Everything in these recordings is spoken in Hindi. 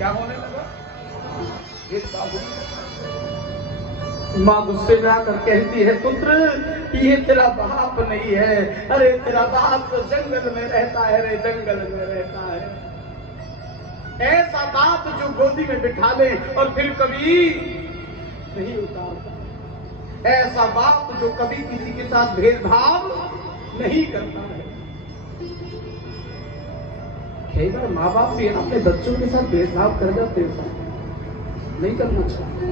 क्या होने लगा? माँ गुस्से में आकर कहती है, पुत्र ये तेरा बाप नहीं है, अरे तेरा बाप तो जंगल में रहता है रे, जंगल में रहता है। ऐसा बाप जो गोदी में बिठा ले और फिर कभी नहीं उतारता, ऐसा बाप जो कभी किसी के साथ भेदभाव नहीं करता है। कई बार माँ बाप भी अपने बच्चों के साथ भेदभाव कर जाते हैं, नहीं करना चाहिए।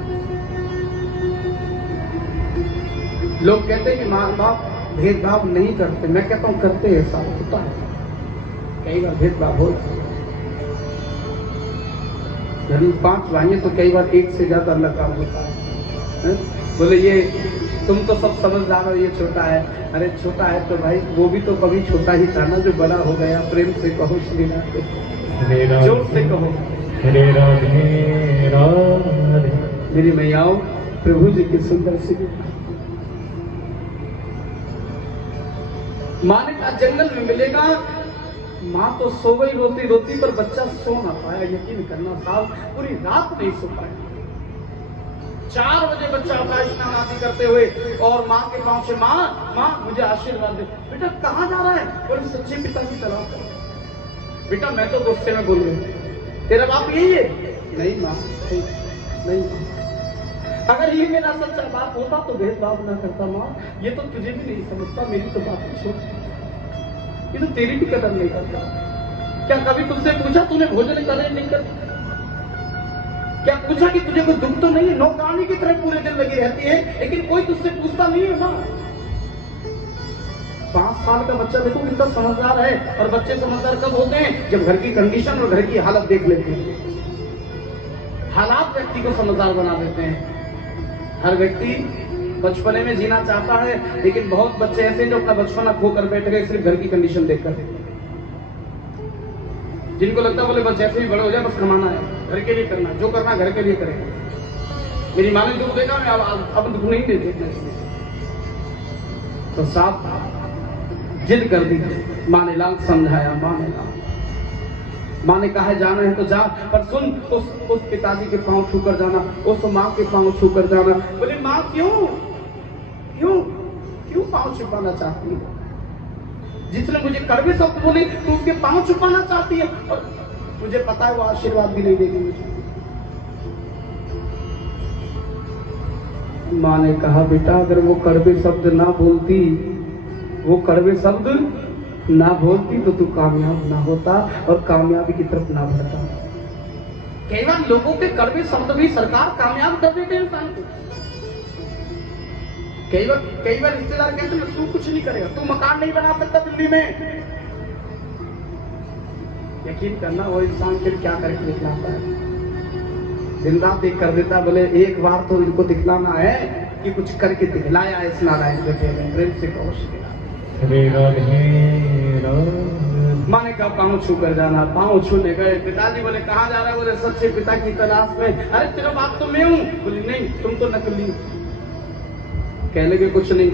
लोग कहते हैं कि माँ बाप भेदभाव नहीं करते, मैं कहता हूं करते हैं, ऐसा होता है, कई बार भेदभाव होता है। घर में 5 भाई हैं तो कई बार एक से ज्यादा अलग काम होता है। बोले ये तुम तो सब समझदार हो, ये छोटा है। अरे छोटा है तो भाई वो भी तो कभी छोटा ही था ना, जो बड़ा हो गया। प्रेम से कहो श्री राधे, जोर से कहो हरे राधे राधे। मेरी मैयाओं, प्रभु जी की सुंदर सी माँ ने कहा जंगल में मिलेगा। माँ तो सो गई रोती रोती, पर बच्चा सो ना पाया। यकीन करना साहब, पूरी रात नहीं सो पाया। 4 बजे बच्चा उठा स्नान आदि करते हुए और माँ के पांव से, माँ मुझे आशीर्वाद दे। बेटा कहाँ जा रहा है? बोले सच्चे पिता की तलाश कर। बेटा मैं तो गुस्से में बोल रही, तेरा बाप यही है? नहीं माँ, नहीं माँ, अगर ये मेरा सच्चा बाप होता तो भेदभाव ना करता। माँ ये तो तुझे भी नहीं समझता, मेरी तो बात छोड़, ये तो तेरी भी कदर नहीं करता। क्या कभी तुझसे पूछा तूने भोजन करे नहीं कर? क्या पूछा कि तुझे कोई दुख तो नहीं है? नौकरानी की तरह पूरे दिन लगी रहती है, लेकिन कोई तुझसे पूछता नहीं है। माँ 5 साल का बच्चा देखो कितना समझदार है। और बच्चे समझदार कब होते हैं? जब घर की कंडीशन और घर की हालत देख लेते हैं। हालात व्यक्ति को समझदार बना देते हैं। हर व्यक्ति बचपने में जीना चाहता है, लेकिन बहुत बच्चे ऐसे जो अपना बचपना खोकर बैठ गए सिर्फ घर की कंडीशन देखकर। जिनको लगता बोले बस जैसे ही बड़े हो जाए बस कमाना है, घर के लिए करना, जो करना घर के लिए करेंगे। मेरी माँ ने दुख देखा, मैं अब दुख नहीं दे देखना चाहिए। तो साथ जिद कर दी, माँ ने लाल समझाया, माँ ने कहा जाना है तो जा, पर सुन उस पिताजी के पांव छूकर जाना, उस माँ के पांव छूकर जाना। बोले माँ क्यों क्यों क्यों पांव छुपाना चाहती है? जिसने मुझे कड़वे शब्द बोले तो उसके पांव छुपाना चाहती है, और मुझे पता है वो आशीर्वाद भी नहीं देगी मुझे। माँ ने कहा बेटा अगर वो कड़वे शब्द ना बोलती, वो कड़वे शब्द ना बोलती तो तू कामयाब ना होता और कामयाबी की तरफ ना बढ़ता। कई बार लोगों के कड़वे शब्द भी सरकार कामयाब कर देते हैं इंसान को। कई बार रिश्तेदार कहते हैं तू कुछ नहीं करेगा, तू मकान नहीं बना सकता दिल्ली में। यकीन करना वो इंसान फिर क्या करके दिखलाता है, दिन रात एक कर देता। बोले एक बार तो इनको दिखलाना है कि कुछ करके दिखलाया इस नारायण बेटे ने। प्रेम से कहो माँ ने कहा पाँव छू कर जाना। पाँव छूने गए। पिताजी बोले कहाँ जा रहा है? बोले सच्चे पिता की तलाश में। अरे तेरा बाप तो मैं हूँ। बोले नहीं तुम तो नकली। कहने के कुछ नहीं,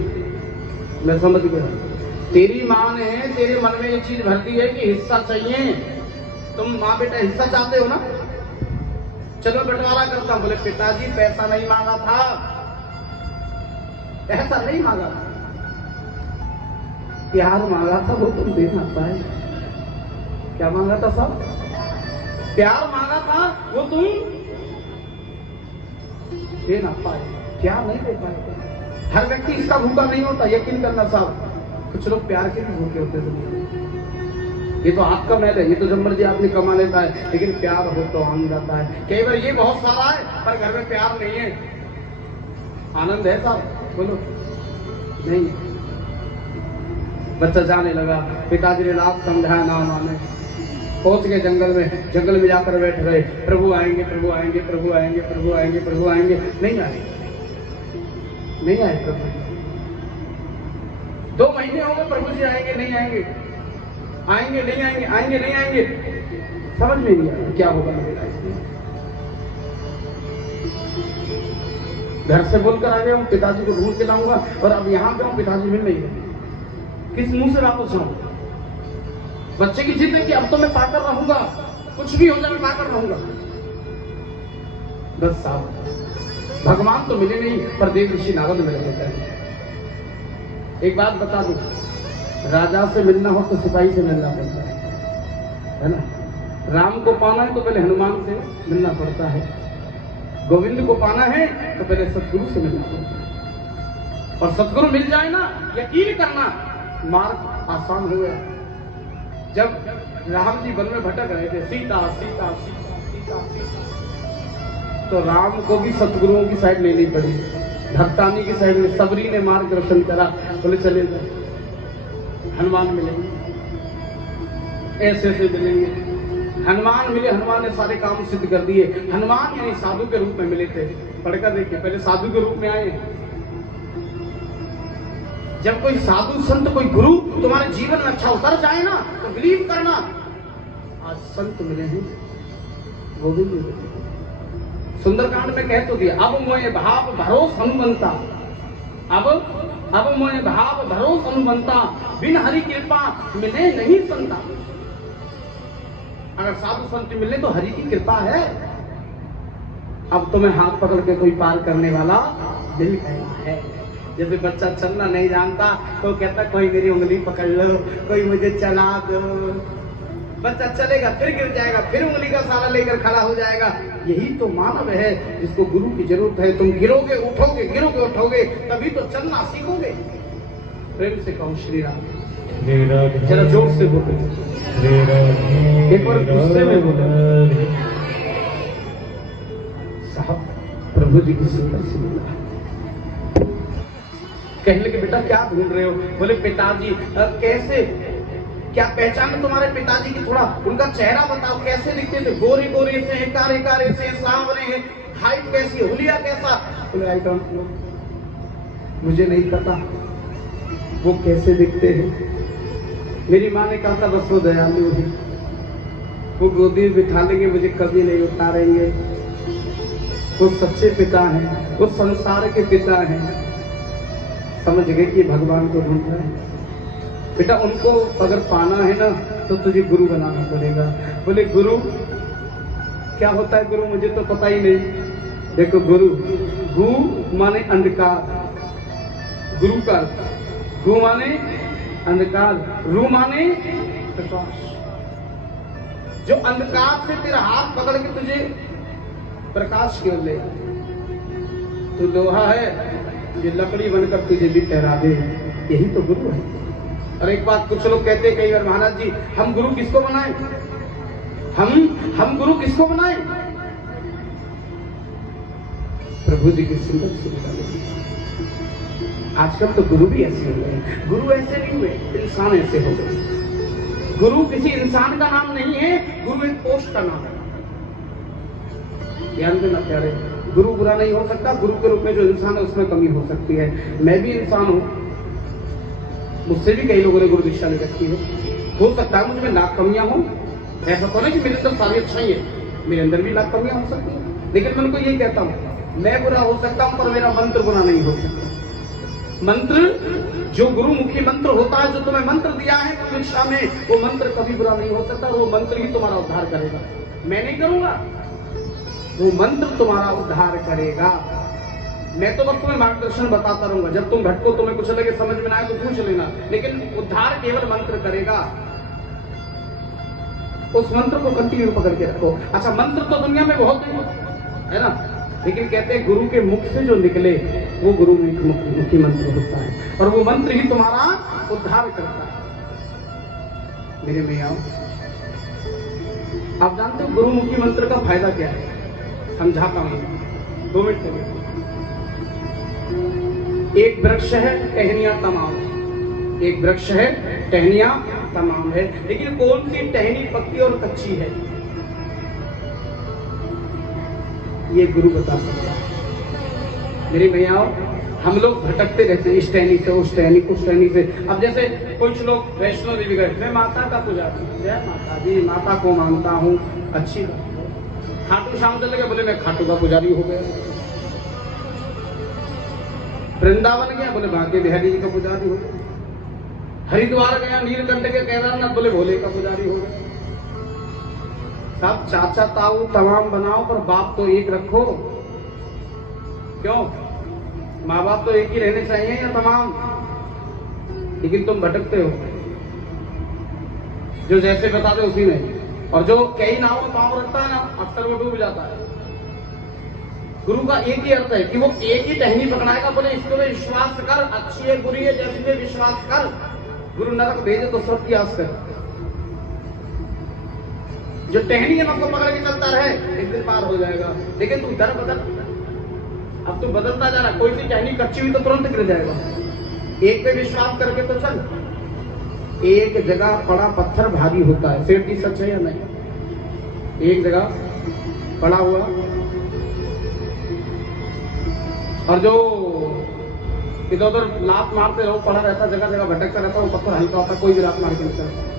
मैं समझ गया। तेरी माँ ने तेरे मन में ये चीज भर दी है कि हिस्सा चाहिए। तुम माँ बेटा हिस्सा चाहते हो ना, चलो बंटवारा करता हूँ। बोले पिताजी पैसा नहीं मांगा था, पैसा नहीं मांगा था, प्यार मांगा था, वो तुम दे ना पाए। क्या मांगा था साहब? प्यार मांगा था, वो तुम दे ना पाए। क्या नहीं दे पाए? हर व्यक्ति इसका भूखा नहीं होता, यकीन करना साहब। कुछ लोग प्यार के भी भूखे होते हैं। ये तो आपका मैल है, ये तो जब मर्जी आदमी कमा लेता है, लेकिन प्यार हो तो आनंद आता है। कई बार ये बहुत सारा है पर घर में प्यार नहीं है। आनंद है साहब? बोलो नहीं। बच्चा जाने लगा, पिताजी ने लाभ समझाया ना माने। पहुंच गए जंगल में जाकर बैठ गए। प्रभु आएंगे, प्रभु आएंगे, प्रभु आएंगे, प्रभु आएंगे, प्रभु आएंगे। नहीं आए प्रभु। 2 महीने हो गए, प्रभु जी आएंगे नहीं आएंगे, आएंगे नहीं आएंगे, आएंगे नहीं आएंगे। समझ में नहीं आया क्या होगा मेरी लाइफ में। घर से बोलकर आ गया हूँ पिताजी को ढूंढ के लाऊंगा, और अब यहाँ पे हूँ पिताजी मिल नहीं रहे। किस मुंह से वापस आऊं? बच्चे की जिद है कि अब तो मैं पाकर रहूंगा, कुछ भी हो जाए मैं पाकर रहूंगा। बस साहब भगवान तो मिले नहीं, पर देव ऋषि नारद मिल गए। एक बात बता दूं, राजा से मिलना हो तो सिपाही से मिलना पड़ता है ना। राम को पाना है तो पहले हनुमान से मिलना पड़ता है, गोविंद को पाना है तो पहले सतगुरु से मिलना पड़ता है। और सतगुरु मिल जाए ना, यकीन करना मार्ग आसान हो गया। जब राम जी वन में भटक रहे थे, सीता सीता सीता सीता सीता, तो राम को भी सतगुरुओं की साइड लेनी पड़ी, भक्तानी की साइड में। सबरी ने मार्गदर्शन करा, बोले चले जाए, हनुमान मिलेंगे, ऐसे ऐसे मिलेंगे। हनुमान मिले, हनुमान ने सारे काम सिद्ध कर दिए। हनुमान यानी साधु के रूप में मिले थे। पढ़कर देखिए, पहले साधु के रूप में आए। जब कोई साधु संत, कोई गुरु तुम्हारे जीवन में अच्छा उतर जाए ना, तो बिलीव करना, आज संत मिले हैं, गोविंद मिले हैं। सुंदरकांड में कह तो दिया, अब मोए भाव भरोस हनुमंता, अब मोए भाव भरोस हनुमंता, बिन हरि कृपा मिले नहीं संता। अगर साधु संत मिले तो हरि की कृपा है। अब तुम्हें हाथ पकड़ के कोई पार करने वाला दिल कहना है। जैसे बच्चा चलना नहीं जानता तो कहता कोई मेरी उंगली पकड़ लो, कोई मुझे चला दो। बच्चा चलेगा, फिर गिर जाएगा, फिर उंगली का सहारा लेकर खड़ा हो जाएगा। यही तो मानव है जिसको गुरु की जरूरत है। तुम गिरोगे उठोगे, गिरोगे उठोगे, तभी तो चलना सीखोगे। प्रेम से कहो श्री राम, जरा जोर से बोलो, एक बार गुस्से में बोलो। साहब प्रभु जी की सुंदर सी मिला। कहने लगे बेटा क्या ढूंढ रहे हो? बोले पिताजी कैसे, क्या पहचान है तुम्हारे पिताजी की? थोड़ा उनका चेहरा बताओ, कैसे दिखते थे? गोरे गोरे से, कारे कारे से, सांवरे हैं, हाइट कैसी, हुलिया कैसा? बोले आई डोंट नो, मुझे नहीं पता वो कैसे दिखते हैं। मेरी माँ ने कहा था बस वो दयालु है, वो गोदी में बिठा लेंगे, मुझे कभी नहीं उतारेंगे। वो सच्चे पिता हैं, वो संसार के पिता हैं। समझ गए कि भगवान को ढूंढ रहे हैं। बेटा उनको अगर पाना है ना तो तुझे गुरु बनाना पड़ेगा। बोले गुरु क्या होता है? गुरु मुझे तो पता ही नहीं। देखो गुरु, गु माने अंधकार, गुरु का गु माने अंधकार, रू माने प्रकाश। जो अंधकार से तेरा हाथ पकड़ के तुझे प्रकाश की ओर ले, तो लोहा है ये लकड़ी बनकर तुझे भी ठहरा दे, यही तो गुरु है। और एक बात कुछ लोग कहते हैं कई बार, महाराज जी हम गुरु किसको बनाएं? हम गुरु किसको बनाएं? प्रभु जी की सुंदर सी। आजकल तो गुरु भी ऐसे हो गए। गुरु ऐसे नहीं हुए, इंसान ऐसे हो गए। गुरु किसी इंसान का नाम नहीं है, गुरु एक पोस्ट का नाम है। ध्यान देना प्यारे, गुरु बुरा नहीं हो सकता। गुरु के रूप में जो इंसान है उसमें कमी हो सकती है। मैं भी इंसान हूँ, मुझसे भी कई लोगों ने गुरु दीक्षा ले रखी हो सकता है मुझ में लाख कमियां हो। ऐसा तो नहीं कि मेरे अंदर सारी अच्छाई है, मेरे अंदर भी लाख कमियां हो सकती है। लेकिन मैं उनको ये कहता हूँ, मैं बुरा हो सकता हूँ पर मेरा मंत्र बुरा नहीं हो सकता। मंत्र जो गुरुमुखी मंत्र होता है, जो तुम्हें मंत्र दिया है दीक्षा में, वो मंत्र कभी बुरा नहीं हो सकता। वो मंत्र ही तुम्हारा उद्धार करेगा, मैं नहीं करूंगा, वो मंत्र तुम्हारा उद्धार करेगा। मैं तो बस तुम्हें मार्गदर्शन बताता रहूंगा। जब तुम भटको, तुम्हें कुछ लगे समझ में ना आए तो पूछ लेना, लेकिन उद्धार केवल मंत्र करेगा। उस मंत्र को कंटिन्यू पकड़ के रखो। अच्छा मंत्र तो दुनिया में बहुत है ना, लेकिन कहते हैं गुरु के मुख से जो निकले वो गुरु मुखी मंत्र होता है, और वो मंत्र ही तुम्हारा उद्धार करता है। मेरे में आओ, आप जानते हो गुरुमुखी मंत्र का फायदा क्या है? समझाता हूं, 2 मिनट। एक वृक्ष है, टहनियां तमाम, एक वृक्ष है, टहनियां तमाम है, लेकिन कौन सी टहनी पक्की और कच्ची है ये गुरु बता सकता है। मेरी भैयाओं, हम लोग भटकते रहते हैं, इस टहनी से उस टहनी, उस टहनी से। अब जैसे कुछ लोग वैष्णो देवी गए, मैं माता का पुजारी, जय माता दी, माता को मानता हूँ, अच्छी बात। खाटू श्याम चले गए, बोले मैं खाटू का पुजारी हो गया। वृंदावन गया, बोले भाग्य बिहारी जी का पुजारी हो गया। हरिद्वार गया, नीलकंठ के केदारनाथ, बोले भोले का पुजारी हो गया। सब चाचा ताऊ तमाम बनाओ पर बाप तो एक रखो। क्यों? माँ बाप तो एक ही रहने चाहिए या तमाम? लेकिन तुम भटकते हो, जो जैसे बताते उसी में, और जो कई नावों में पांव रखता है ना अक्सर वो डूब जाता है। गुरु का एक ही अर्थ है कि वो एक ही टहनी पकड़ाएगा, बोले इसको में विश्वास कर, अच्छी है बुरी है जैसी में विश्वास कर। गुरु नरक भेजे तो सबकी आस कर, जो टहनी है ना उसको पकड़ के चलता रहे, एक दिन पार हो जाएगा। लेकिन तू दर बदल, अब तू बदलता जा रहा, कोई सी टहनी कच्ची हुई तो तुरंत गिर जाएगा। एक पे विश्वास करके तो चल। एक जगह पड़ा पत्थर भारी होता है, सेठ सच है या नहीं? एक जगह पड़ा हुआ और जो इधर उधर लात मारते रहो, पड़ा रहता, जगह जगह भटकता रहता, वो पत्थर हल्का होता, कोई भी लात मार के निकलता।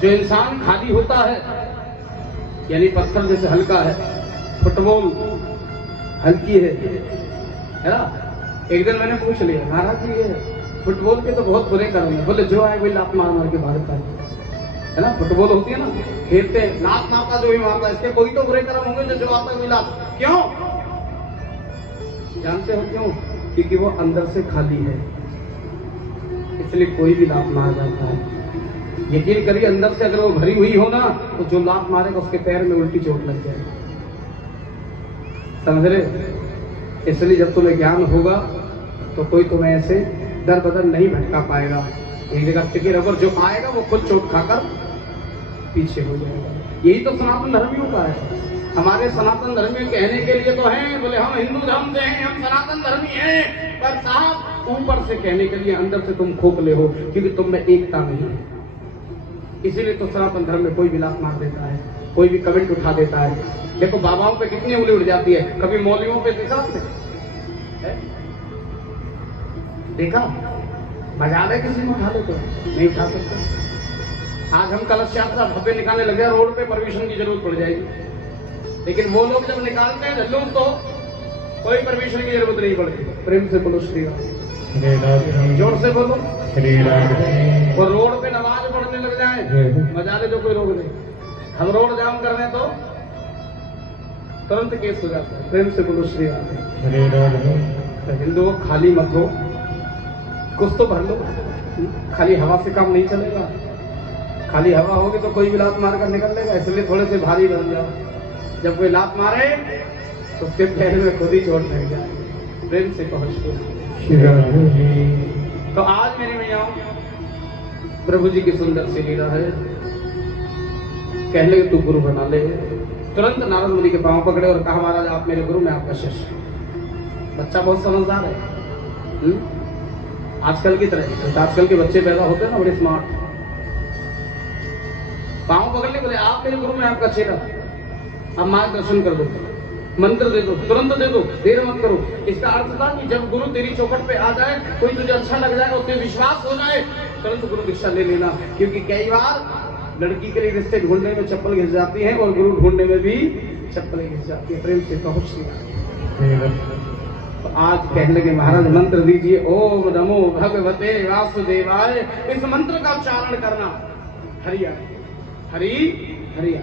जो इंसान खाली होता है यानी पत्थर जैसे हल्का है, फुटबॉल हल्की है ना। एक दिन मैंने पूछ लिया, महाराज जी ये फुटबॉल के तो बहुत बुरे कर्म है। बोले जो आए वही लात मार मार के भागता है ना। फुटबॉल होती है ना, खेलते हैं, लात मारता जो भी मारता है, इसके कोई तो बुरे कर्म होंगे जो आता है वही लात। क्यों? जानते हो क्यों? क्योंकि वो अंदर से खाली है, इसलिए कोई भी लात मार जाता है। यकीन करिए अंदर से अगर वो भरी हुई हो ना तो जो लात मारेगा उसके पैर में उल्टी चोट लग जाएगी। समझ रहे? इसलिए जब तुम्हें ज्ञान होगा तो कोई तुम्हें ऐसे दर बदर नहीं भटका पाएगा। एक जगह टिके रहो, जो आएगा वो खुद चोट खाकर पीछे हो जाएगा। यही तो सनातन धर्मियों का है। हमारे सनातन धर्मी कहने के लिए तो हैं, बोले हम हिंदू धर्म से हैं, हम सनातन धर्मी हैं, पर साहब ऊपर से कहने के लिए अंदर से तुम खोखले हो, क्योंकि तुम में एकता नहीं है। इसीलिए तो सनातन धर्म में कोई भी लात मार देता है, कोई भी कमेंट उठा देता है। देखो बाबाओं पे कितनी उंगली उड़ जाती है, कभी मौलवियों पे देखा आपने? देखा? मजा है किसी में उठा ले तो नहीं उठा सकते। आज हम कलश यात्रा भव्य निकालने लगे, रोड पे परमिशन की जरूरत पड़ जाएगी, लेकिन वो लोग जब निकालते हैं जल्लूस तो कोई परमिशन की जरूरत नहीं पड़ती। प्रेम से बोलो श्री राम, जोर से बोलो श्री राम। और रोड पे नमाज पढ़ने लग जाए, मजा ले जो कोई रोक दे। हम रोड जाम कर रहे तो तुरंत केस हो जाता है। प्रेम से बोलो श्री राम। हिंदुओं खाली मत हो, कुछ तो भर लो। खाली हवा से काम नहीं चलेगा, खाली हवा होगी तो कोई भी लात मार कर निकल लेगा। इसलिए थोड़े से भारी बन जाओ, जब कोई लात मारे तो उसके पैर में खुद ही चोट लग जाए। प्रेम से पहुंचते। तो आज मेरी मैया प्रभु जी की सुंदर सी लीला है। कह ले तू गुरु बना ले। तुरंत नारद मुनि के पांव पकड़े और कहा महाराज आप मेरे गुरु, मैं आपका शिष्य। बच्चा बहुत समझदार है, आजकल की तरह। आजकल के बच्चे पैदा होते हैं ना बड़े स्मार्ट। पांव पकड़ ले, बोले आप मेरे गुरु, मैं आपका चेला। अब मार्गदर्शन कर दो, मंत्र दे दो, तुरंत दे दो, देर मत करो। इसका अर्थ था कि जब गुरु तेरी चौखट पे आ जाए, कोई तुझे अच्छा लग जाए और तुझे विश्वास हो जाए, तुरंत गुरु दीक्षा ले लेना। क्योंकि कई बार लड़की के लिए रिश्ते ढूंढने में चप्पल घिस जाती है और गुरु ढूंढने में भी चप्पल घिस जाती है। प्रेम से पहुंचती है। तो आज कहने लगे महाराज मंत्र दीजिए, ओम नमो भगवते वासुदेवाय। इस मंत्र का उच्चारण करना, हरिया हरि हरिया।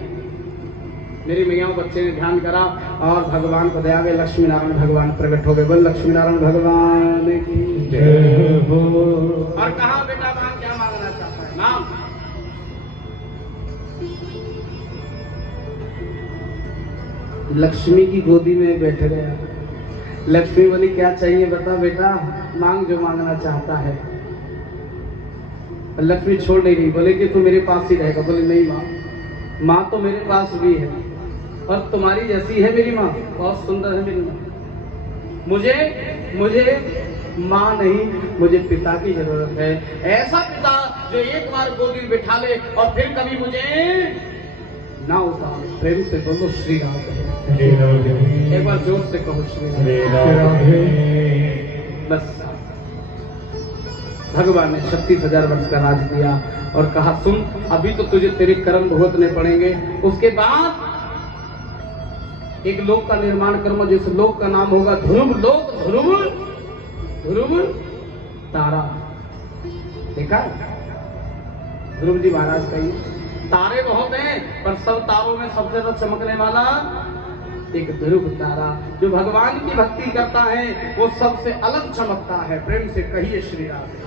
मेरी मैयाओं बच्चे ने ध्यान करा और भगवान को दया गए, लक्ष्मी नारायण भगवान प्रकट हो गए। बोल लक्ष्मी नारायण भगवान की जय हो। और कहा बेटा बहन क्या मांगना चाहता है? नाम लक्ष्मी की गोदी में बैठ गया। लक्ष्मी बोली क्या चाहिए बता बेटा, मांग जो मांगना चाहता है। लक्ष्मी छोड़ नहीं रही, बोले कि तू मेरे पास ही रहेगा। बोले नहीं माँ, माँ तो मेरे पास भी है और तुम्हारी जैसी है मेरी माँ, बहुत सुंदर है मेरी माँ। मुझे माँ नहीं, मुझे पिता की जरूरत है। ऐसा पिता जो एक बार गोदी में बिठा ले और फिर कभी मुझे ना उतारे। प्रेम से बोलो श्री राम। एक बार जोर से कहो श्री राम। बस भगवान ने 36,000 वर्ष का राज दिया और कहा सुन, अभी तो तुझे तेरे कर्म भुगतने पड़ेंगे, उसके बाद एक लोक का निर्माण कर्म, जिस लोक का नाम होगा ध्रुव लोक। ध्रुव तारा देखा ध्रुव जी महाराज का ही तारे बहुत हैं, पर सब तारों में सबसे ज्यादा चमकने वाला एक ध्रुव तारा, जो भगवान की भक्ति करता है वो सबसे अलग चमकता है। प्रेम से कहिए श्री राधे।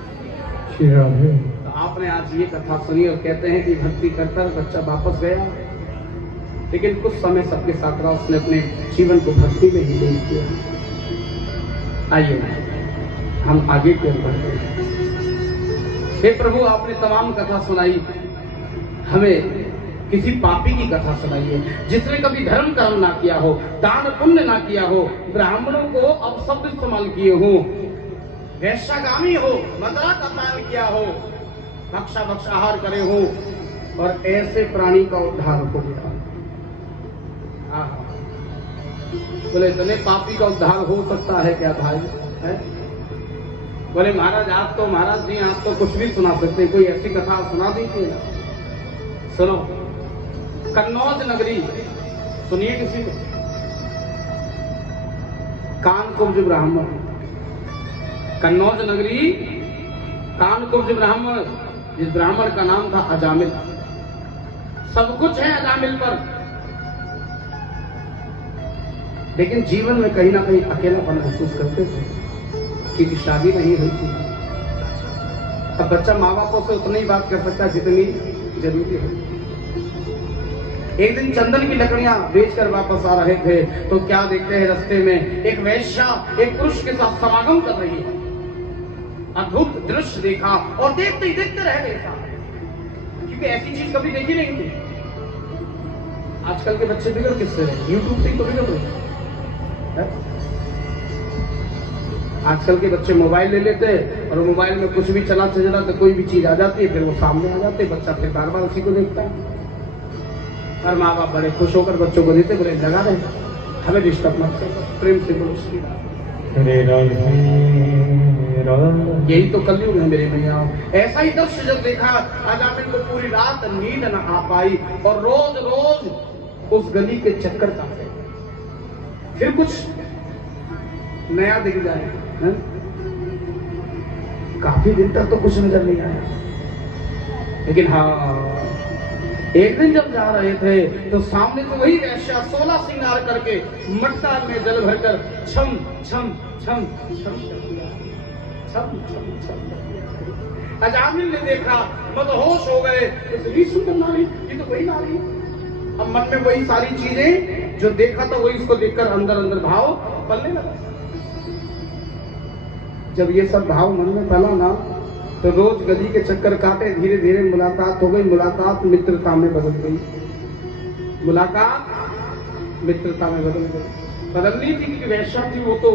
श्री राधे। तो आपने आज ये कथा सुनी और कहते हैं कि भक्ति करता बच्चा वापस गया, लेकिन कुछ समय सबके साथ रहा, उसने अपने जीवन को भक्ति में ही नहीं किया। आइए हम आगे की ओर बढ़ते हैं। हे प्रभु, आपने तमाम कथा सुनाई, हमें किसी पापी की कथा सुनाइए जिसने कभी धर्म कर्म ना किया हो, दान पुण्य ना किया हो, ब्राह्मणों को अपशब्द इस्तेमाल किए हो, वैश्यागामी हो, मदरा का पान किया हो, भक्षा भक्षाहार करे हो, और ऐसे प्राणी का उद्धार हो गया। बोले इतने पापी का उद्धार हो सकता है क्या भाई? है? बोले महाराज आप तो, महाराज जी आप तो कुछ भी सुना सकते, कोई ऐसी कथा सुना दीजिए ना। सुनो, कन्नौज नगरी सुनिए किसी को, कानकुब्ज ब्राह्मण, कन्नौज नगरी कानकुब्ज ब्राह्मण, जिस ब्राह्मण का नाम था अजामिल। सब कुछ है अजामिल पर, लेकिन जीवन में कहीं ना कहीं अकेलापन महसूस करते थे क्योंकि शादी नहीं हुई थी। अब बच्चा माँ बापों से उतनी ही बात कर सकता है जितनी जरूरी है। एक दिन चंदन की लकड़ियां बेचकर वापस आ रहे थे तो क्या देखते हैं, रास्ते में एक वैश्या एक पुरुष के साथ समागम कर रही है। अद्भुत दृश्य देखा और देखते ही देखते रह गए, क्योंकि ऐसी चीज कभी देखी नहीं थी। आजकल के बच्चे बिगड़ किससे रहे? यूट्यूब से ही तो बिगड़ रहे। आजकल के बच्चे मोबाइल ले लेते हैं और मोबाइल में कुछ भी चला तो कोई भी चीज आ जाती है, फिर वो सामने आ जाते, बच्चा फिर बार बार उसी को देखता है। और माँ बाप बड़े खुश होकर बच्चों को देते, बोले लगा रहे, हमें डिस्टर्ब मत करो, प्रेम से बोलो श्री राधे। यही तो कलयुग है मेरे भैया। ऐसा ही दृश्य जब देखा, अजामिल को पूरी रात नींद न आ पाई और रोज रोज उस गली के चक्कर काटे, फिर कुछ नया दिख जाए। काफी दिन तक तो कुछ नजर नहीं आया, लेकिन हाँ एक दिन जब जा रहे थे तो सामने तो वही वैश्या 16 श्रृंगार करके मटका में जल भरकर छम छम छम छम कर दिया, छम छम छम कर दिया। अजामिल ने देखा, मदहोश हो गए, इतनी सुंदर नारी, ये तो वही नारी। अब मन में वही सारी चीजें जो देखा था वही उसको देखकर अंदर अंदर भाव पलने लगा। जब ये सब भाव मन में पला ना तो रोज गली के चक्कर काटे, धीरे धीरे मुलाकात हो गई। मुलाकात मित्रता में बदल गई, मुलाकात मित्रता में बदल गई। बदलनी थी क्योंकि वैश्या थी वो तो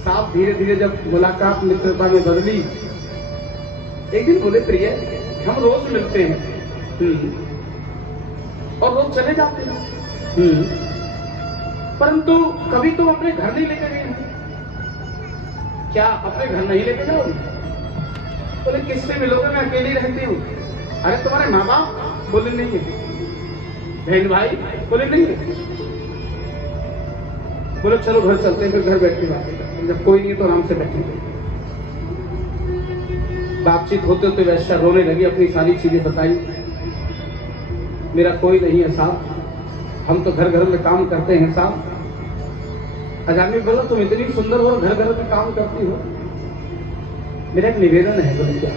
साफ। धीरे धीरे जब मुलाकात मित्रता में बदली, एक दिन बोले प्रिय हम रोज मिलते हैं और रोज चले जाते हैं, परंतु कभी तुम अपने घर नहीं लेकर गए, क्या अपने घर नहीं लेके जाओगे? बोले किससे मिलोगे, मैं अकेली रहती हूँ। अरे तुम्हारे माँ बाप? बोले नहीं है। बहन भाई? बोले नहीं है। बोले चलो घर चलते हैं, फिर घर बैठ के बातें करते हैं, जब कोई नहीं है तो आराम से बैठेंगे। बातचीत होते होते वैश्या रोने लगी, अपनी सारी चीजें बताई। मेरा कोई नहीं है साहब, हम तो घर घर में काम करते हैं साहब। अजामिल बोला तुम इतनी सुंदर हो, घर घर में काम करती हो, मेरा एक निवेदन है। बोले क्या?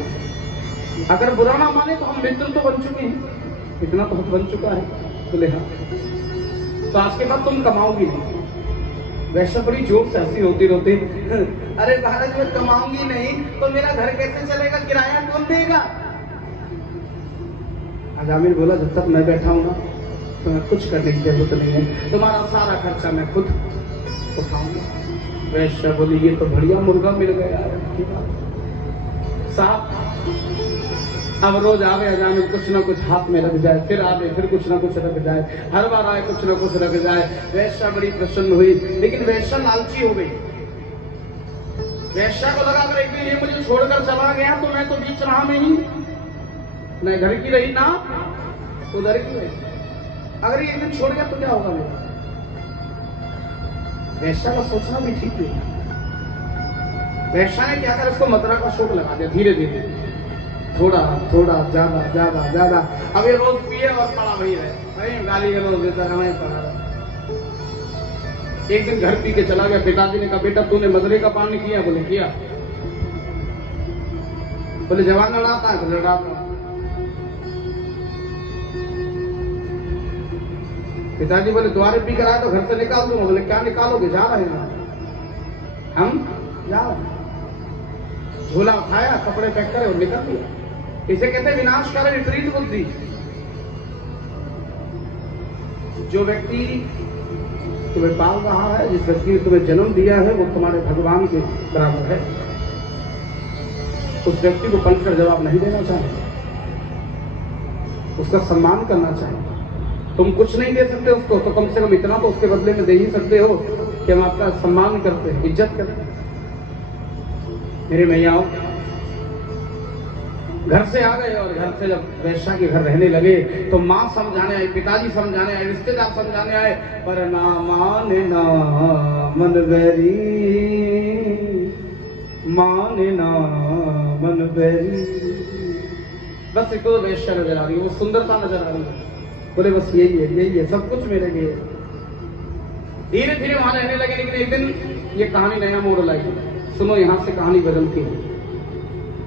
अगर बुरा ना माने तो हम मित्र तो बन चुके हैं, इतना तो बन चुका है। बोले हाँ, तो आज के बाद तुम कमाओगी नहीं। वैसे बड़ी जोर से हंसी होती रोती, अरे महाराज मैं कमाऊंगी नहीं तो मेरा घर कैसे चलेगा, किराया कौन देगा? अजामिल बोला जब तक मैं बैठा हूं ना तो मैं कुछ करने की जरूरत नहीं है, तुम्हारा सारा खर्चा मैं खुद उठाऊंगा। वैश्या बोली ये तो बढ़िया मुर्गा मिल गया साहब। अब रोज आवे अजामिल, कुछ ना कुछ हाथ में रख जाए, फिर आवे, फिर कुछ ना कुछ रख जाए, हर बार आए कुछ ना कुछ रख जाए। वैश्या बड़ी प्रसन्न हुई, लेकिन वैश्या लालची हो गई। वैश्या को लगा अगर एक दिन ये मुझे छोड़कर चला गया तो मैं तो बीच राह में ही न घर की रही ना उधर की रही। अगर ये एक दिन छोड़ गया तो क्या होगा मेरा? वैश्या का सोचना भी ठीक नहीं। वैश्या ने क्या कर उसको मदरा का शौक लगा दिया धीरे धीरे। थोड़ा थोड़ा ज्यादा ज्यादा ज्यादा। अब ये रोज पिए और पड़ा वही रहे, अरे गाली गलौज देता रहा, वहीं पड़ा रहा। एक दिन घर पी के चला गया। पिताजी ने कहा बेटा तूने मदरे का पान किया? बोले किया। बोले जवान लड़ाता है? बोले लड़ाता। पिताजी बोले द्वारे पी कर आए तो घर से निकाल दूंगा। बोले क्या निकालोगे? जा रहे हैं हम, जा रहे हैं। झोला उठाया, कपड़े पैक करे और निकल दिया। इसे कहते हैं विनाशकारी विपरीत बुद्धि। जो व्यक्ति तुम्हें पाल रहा है, जिस व्यक्ति ने तुम्हें जन्म दिया है, वो तुम्हारे भगवान के बराबर है। उस व्यक्ति को पलट कर जवाब नहीं देना चाहिए, उसका सम्मान करना चाहिए। तुम कुछ नहीं दे सकते उसको, तो कम से कम इतना तो उसके बदले में दे ही सकते हो कि हम आपका सम्मान करते हैं, इज्जत करते हैं। मेरे मैयाओं, घर से आ गए और घर से जब वैश्या के घर रहने लगे तो माँ समझाने आई, पिताजी समझाने आए, रिश्तेदार समझाने आए, पर ना माने ना मन बैरी, माने ना मन बैरी। बस एक तो वैश्या नजर आ रही है, वो सुंदरता नजर आ रही है। बोले बस यही है सब कुछ मेरे लिए। धीरे धीरे वहां रहने लगे। लेकिन एक दिन ये कहानी नया मोड़ लाई। सुनो, यहाँ से कहानी बदलती है।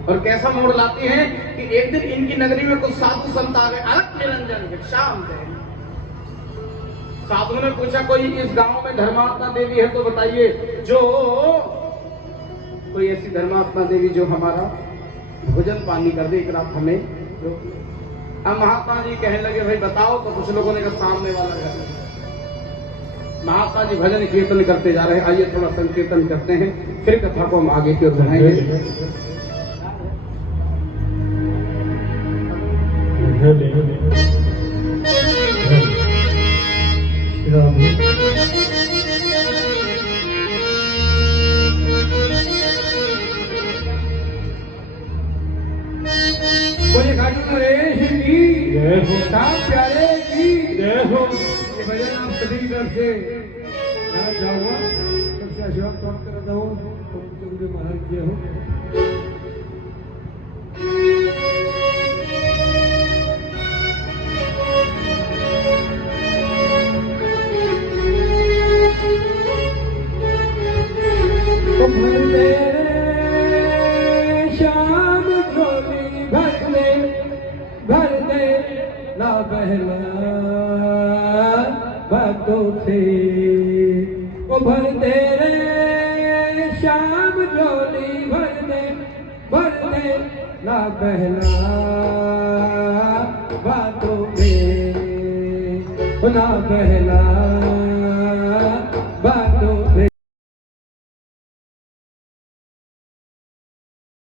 और कैसा मोड़ लाती है कि एक दिन इनकी नगरी में कुछ साधु संत आ गए, अलग निरंजन शाम थे। साधु ने पूछा कोई इस गांव में धर्मात्मा देवी है तो बताइए, जो कोई ऐसी धर्मात्मा देवी जो हमारा भोजन पानी कर दे, एक रात हमें। अब महात्मा जी कहने लगे भाई बताओ। तो कुछ लोगों ने कहा सामने वाला घर। महात्मा जी भजन कीर्तन करते जा रहे हैं। आइए थोड़ा संकीर्तन करते हैं, फिर कथा को हम आगे की ओर बढ़ाएंगे। बोले खाटू नरेश की जय हो, साथ प्यारे की जय हो। ये भजन आप सभी की तरफ से जाऊंगा, सबसे आशीर्वाद प्राप्त करता हूँ। गुरु महाराज जय हो। शाम झोली भर दे ना बहला बातों से, वो भर दे रे शाम झोली भर दे ना बहला बातों में, ना बहला बात